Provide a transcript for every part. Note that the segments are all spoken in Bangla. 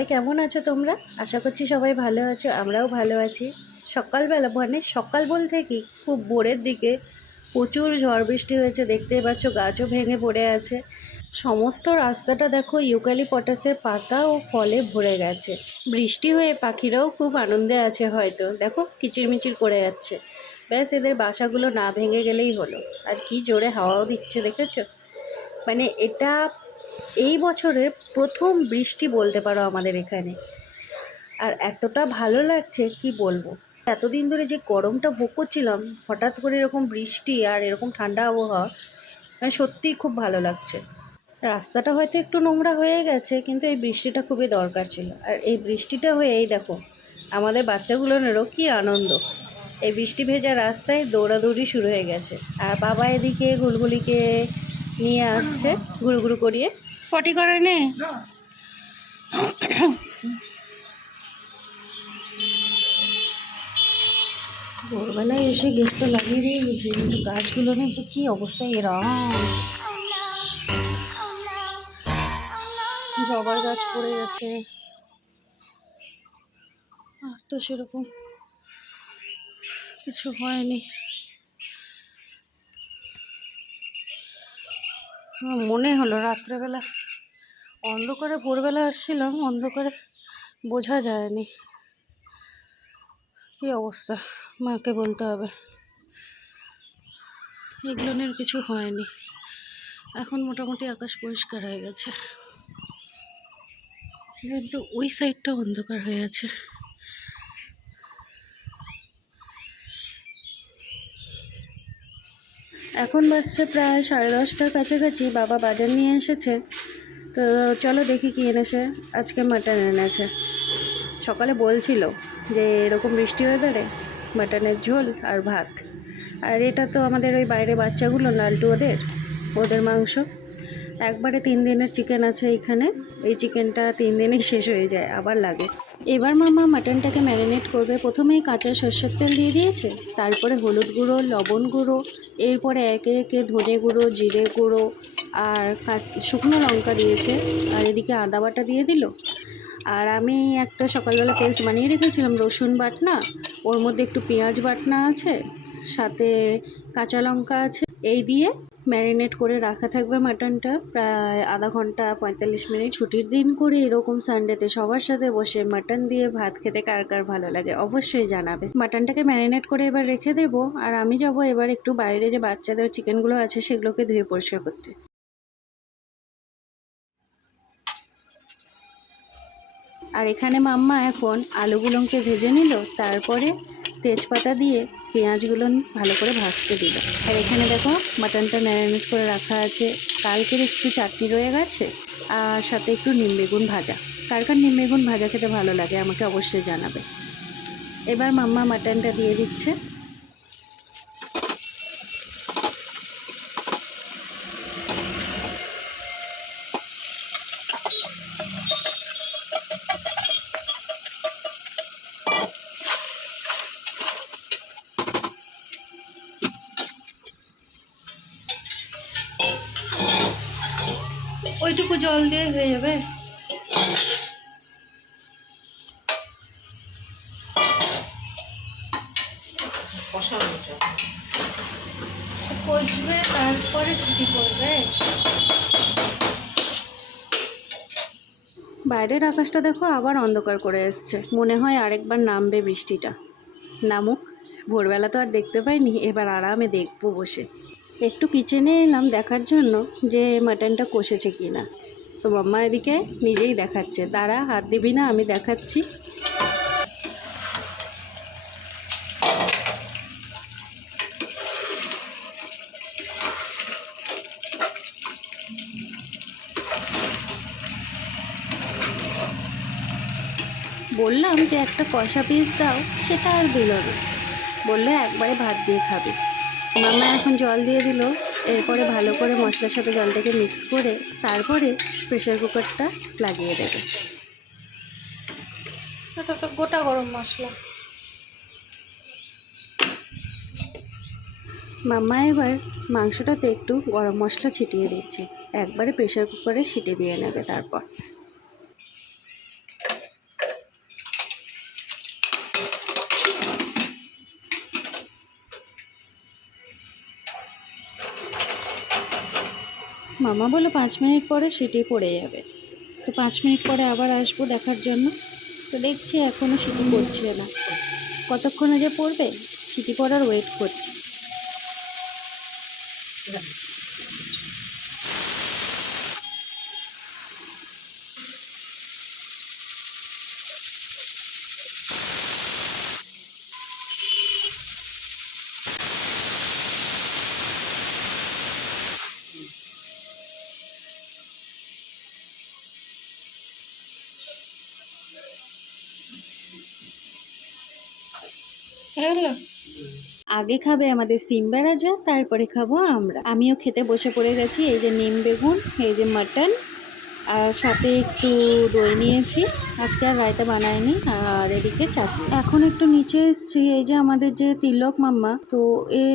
সবাই কেমন আছো তোমরা? আশা করছি সবাই ভালো আছো, আমরাও ভালো আছি। সকালবেলা মানে সকাল বলতে কি, খুব ভোরের দিকে প্রচুর ঝড় বৃষ্টি হয়েছে, দেখতেই পাচ্ছ গাছও ভেঙে পড়ে আছে। সমস্ত রাস্তাটা দেখো ইউকালি পটাসের পাতা ও ফলে ভরে গেছে। বৃষ্টি হয়ে পাখিরাও খুব আনন্দে আছে হয়তো। দেখো, কিচিরমিচির করে যাচ্ছে। ব্যাস, এদের বাসাগুলো না ভেঙে গেলেই হলো। আর কি জোরে হাওয়াও দিচ্ছে, দেখেছ? মানে এটা এই বছরের প্রথম বৃষ্টি বলতে পারো আমাদের এখানে। আর এতটা ভালো লাগছে, কি বলব? এতদিন ধরে যে গরমটা ভোগ করছিলাম, হঠাৎ করে এরকম বৃষ্টি আর এরকম ঠান্ডা আবহাওয়া মানে সত্যিই খুব ভালো লাগছে। রাস্তাটা হয়তো একটু নোংরা হয়ে গেছে, কিন্তু এই বৃষ্টিটা খুবই দরকার ছিল। আর এই বৃষ্টিটা হয়ে এই দেখো, আমাদের বাচ্চাগুলোনেরও কি আনন্দ। এই বৃষ্টি ভেজা রাস্তায় দৌড়াদৌড়ি শুরু হয়ে গেছে। আর বাবা এদিকে গুলগুলিকে নিয়ে আসছে ঘুরু ঘুরু করিয়ে। ফটি করে নে। ভোরবেলায় এসে গেটটা লাগিয়ে দিয়ে গেছে কিন্তু গাছগুলো না যে কী অবস্থায় এরম। জবার গাছ পড়ে গেছে। আর তো সেরকম কিছু হয়নি। মনে হলো রাত্রেবেলা। অন্ধকারে ভোরবেলা আসছিলাম, অন্ধকারে বোঝা যায়নি। কী অবস্থা? মাকে বলতে হবে। এগুলো নিয়ে কিছু হয়নি। এখন মোটামুটি আকাশ পরিষ্কার হয়ে গেছে। কিন্তু ওই সাইডটা অন্ধকার হয়ে আছে। এখন বাজছে প্রায় সাড়ে দশটার কাছাকাছি, বাবা বাজার নিয়ে এসেছে। তো চলো দেখি কি এনেছে। আজকে মাটন এনেছে। সকালে বলছিল যে এরকম বৃষ্টি ওয়েদারে মাটনের ঝোল আর ভাত। আর এটা তো আমাদের ওই বাইরে বাচ্চাগুলো নালটু ওদের ওদের মাংস। একবারে তিন দিনের চিকেন আছে এইখানে এই চিকেনটা তিন দিনেই শেষ হয়ে যায়, আবার লাগে। এবার মামা মাটনটাকে ম্যারিনেট করবে। প্রথমেই কাঁচা সর্ষের তেল দিয়ে দিয়েছে, তারপরে হলুদ গুঁড়ো, লবণ গুঁড়ো, এরপরে একে একে ধনে গুঁড়ো, জিরে গুঁড়ো আর শুকনো লঙ্কা দিয়েছে। আর এদিকে আদা বাটা দিয়ে দিল। আর আমি একটা সকালবেলা পেস্ট বানিয়ে রেখেছিলাম, রসুন বাটনা। ওর মধ্যে একটু পেঁয়াজ বাটনা আছে, সাথে কাঁচা লঙ্কা আছে। এই দিয়ে ম্যারিনেট করে রাখা থাকবে মাটনটা প্রায় আধা ঘণ্টা, পঁয়তাল্লিশ মিনিট ছুটির দিন করে এরকম সানডেতে সবার সাথে বসে মাটন দিয়ে ভাত খেতে কার কার ভালো লাগে অবশ্যই জানাবে। মাটনটাকে ম্যারিনেট করে এবার রেখে দেবো আর আমি যাব এবার একটু বাইরে যে বাচ্চাদের চিকেনগুলো আছে সেগুলোকে ধুয়ে পরিষ্কার করতে। আর এখানে মাম্মা এখন আলুগুলোকে ভেজে নিল, তারপরে তেজপাতা দিয়ে পেঁয়াজগুলো ভালো করে ভাজতে দিল। আর এখানে দেখো মাটনটা ম্যারিনেট করে রাখা আছে। কালকের একটু চাটনি রয়ে গেছে আর সাথে একটু নিম বেগুন ভাজা। কার কার নিম বেগুন ভাজা খেতে ভালো লাগে আমাকে অবশ্যই জানাবে। এবার মাম্মা মাটনটা দিয়ে দিচ্ছে। ওইটুকু জল দিয়ে হয়ে যাবে। কষবে তারপরে সিটি করবে। বাইরের আকাশটা দেখো আবার অন্ধকার করে এসছে। মনে হয় আরেকবার নামবে বৃষ্টিটা। নামুক ভোরবেলা তো আর দেখতে পাইনি এবার আরামে দেখব বসে। একটু কিচেনে এলাম দেখার জন্য যে মাটনটা কষেছে কি না। তো মাম্মা এদিকে নিজেই দেখাচ্ছে। দাঁড়া, হাত দিবি না, আমি দেখাচ্ছি। বললাম যে একটা কষা পিস দাও, সেটা আর দিল না। বলল একবারে ভাত দিয়ে খাবে। মামা এখন জল দিয়ে দিল এরপরে ভালো করে মশলার সাথে জলটাকে মিক্স করে তারপরে প্রেশার কুকারটা লাগিয়ে দেবে। গোটা গরম মশলা। মাম্মা এবার মাংসটাতে একটু গরম মশলা ছিটিয়ে দিচ্ছে একবারে প্রেশার কুকারে সিটি দিয়ে নেবে তারপর। মামা বলো পাঁচ মিনিট পরে সিটি পড়ে যাবে। তো পাঁচ মিনিট পরে আবার আসব দেখার জন্য। তো দেখছি এখনও সিটি পড়ছে না। কতক্ষণে যে পড়বে? সিটি পড়ার ওয়েট করছি। আগে খাবে আমাদের সিম্বা রাজা তারপরে খাব আমরা। আমিও খেতে বসে পড়ে গেছি, এই যে নিম বেগুন, এই যে মাটন আর সাথে একটু দই নিয়েছি। আজকে আর রায়তা বানাইনি আর এদিকে চাটনি। এখন একটু নিচে এসেছি। এই যে আমাদের যে তিলক মাম্মা, তো এ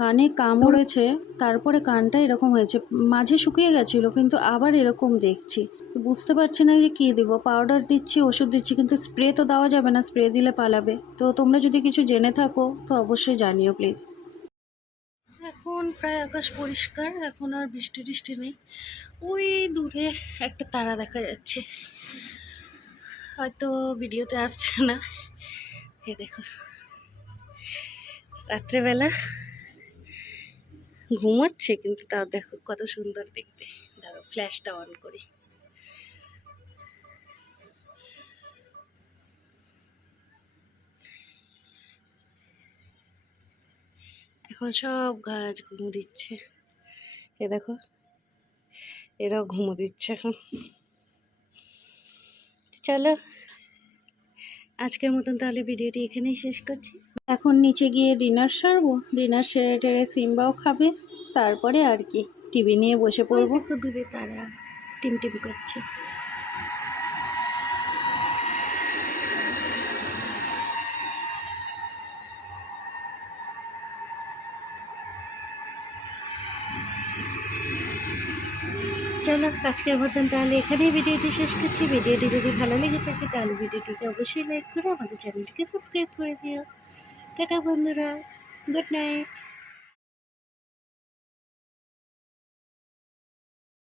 কানে কামড়েছে। তারপরে কানটা এরকম হয়েছে। মাঝে শুকিয়ে গেছিল, কিন্তু আবার এরকম দেখছি। বুঝতে পারছি না যে কী দেবো। পাউডার দিচ্ছি, ওষুধ দিচ্ছি, কিন্তু স্প্রে তো দেওয়া যাবে না। স্প্রে দিলে পালাবে। তো তোমরা যদি কিছু জেনে থাকো, তো অবশ্যই জানিও, প্লিজ। এখন প্রায় আকাশ পরিষ্কার, এখন আর বৃষ্টি টিষ্টি নেই। ওই দূরে একটা তারা দেখা যাচ্ছে। হয়তো ভিডিওতে আসছে না। এ দেখো। রাত্রেবেলা ঘুমাচ্ছে কিন্তু তাও দেখো কত সুন্দর দেখতে। দাঁড়ো ফ্ল্যাশটা অন করি। এখন সব গাছ ঘুমো দিচ্ছে। এ দেখো, এরাও ঘুমো দিচ্ছে এখন। চলো, আজকের মতন তাহলে ভিডিওটি এখানেই শেষ করছি। এখন নিচে গিয়ে ডিনার সারবো। ডিনার সেরে টেরে সিম্বাও খাবে। তারপরে আর কি, টিভি নিয়ে বসে পড়ব। দূরে তারা। টিম টিম করছে। চলো আজকের মতন, তাহলে এখানেই ভিডিওটি শেষ করছি। ভিডিওটি যদি ভালো লেগে থাকে, তাহলে ভিডিওটিকে অবশ্যই লাইক করে আমাদের চ্যানেলটিকে সাবস্ক্রাইব করে দিও। টাটা বন্ধুরা গুড নাইট